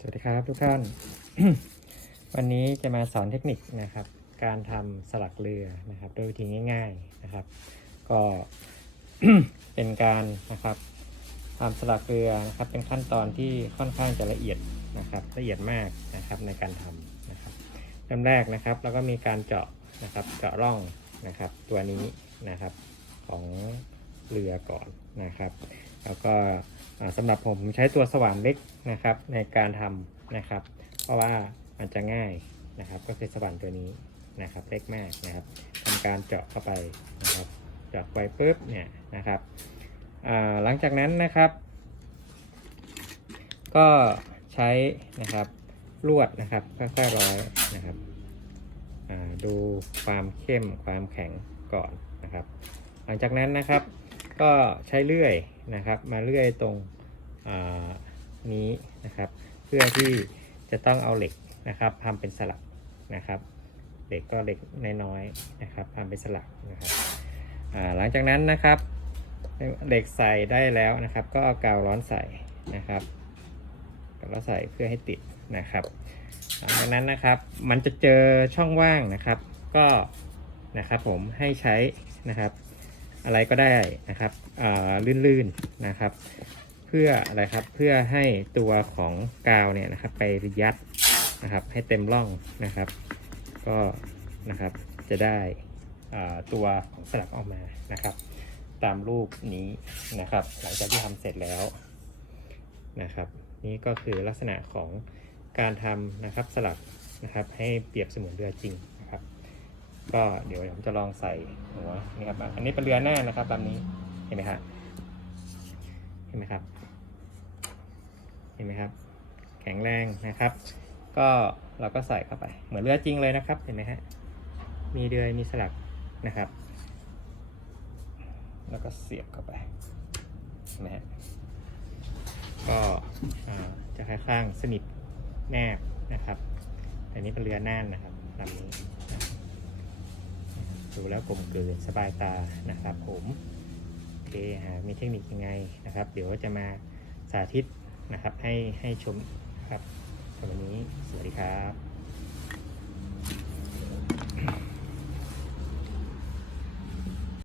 สวัสดีครับทุกท่าน วันนี้จะมาสอนเทคนิคนะครับ การทำสลักเรือนะครับโดยวิธีง่าย ๆนะครับ ก็เป็นการนะครับทำสลักเรือนะครับเป็นขั้นตอนที่ค่อนข้างจะละเอียดนะครับ ละเอียดมากนะครับในการทำนะครับเริ่มแรกนะครับแล้วก็มีการเจาะนะครับเจาะร่องนะครับตัวนี้นะครับของเรือก่อนนะครับ แล้วก็สำหรับผมใช้ตัวสว่านเล็กนะครับในการทำนะครับ เพราะว่ามันจะง่ายนะครับ ก็คือสว่านตัวนี้นะครับเล็กมากนะครับทำการเจาะเข้าไปนะครับเจาะไปปุ๊บเนี่ยนะครับหลังจากนั้นนะครับ ก็ใช้นะครับลวดนะครับค่อยๆร้อยนะครับดูความเข้มความแข็งก่อนนะครับ หลังจากนั้นนะครับ ก็ใช้เลื่อยนะครับ มาเลื่อยตรงนี้นะครับ เพื่อที่จะต้องเอาเหล็กนะครับทำเป็นสลักนะครับเหล็กก็เหล็กน้อยๆนะครับทำเป็นสลักนะครับหลังจากนั้นนะครับเหล็กใส่ได้แล้วนะครับ ก็เอากาวร้อนใส่นะครับกาวร้อนใส่เพื่อให้ติดนะครับ หลังจากนั้นนะครับมันจะเจอช่องว่างนะครับ ก็นะครับผมให้ใช้นะครับ อะไรก็ได้นะครับลื่นๆนะครับ เพื่ออะไรครับเพื่อให้ตัวของกาวเนี่ยนะครับไปยัดนะครับให้เต็มร่องนะครับ ก็นะครับจะได้ตัวของสลักออกมานะครับ ตามรูปนี้นะครับ หลังจากที่ทำเสร็จแล้วนะครับ นี่ก็คือลักษณะของการทำนะครับสลักนะครับให้เปรียบเสมือนเรือจริง ก็เดี๋ยวผมจะลองใส่หัวนี่ครับอันนี้เป็นเรือหน้านะครับลำนี้เห็นไหมครับเห็นไหมครับ เห็นไหมครับ แข็งแรงนะครับ ก็เราก็ใส่เข้าไป เหมือนเรือจริงเลยนะครับเห็นไหมฮะมีเดือยมีสลักนะครับ แล้วก็เสียบเข้าไปเห็นไหมฮะก็จะค่อนข้างสนิทแนบนะครับแต่นี้เป็นเรือน่านนะครับลำนี้ ดูแล้วกลมกลืนสบายตานะครับผมโอเคฮะมีเทคนิคยังไงนะครับ เดี๋ยวจะมาสาธิตนะครับให้ให้ชมครับสำหรับวันนี้สวัสดีครับ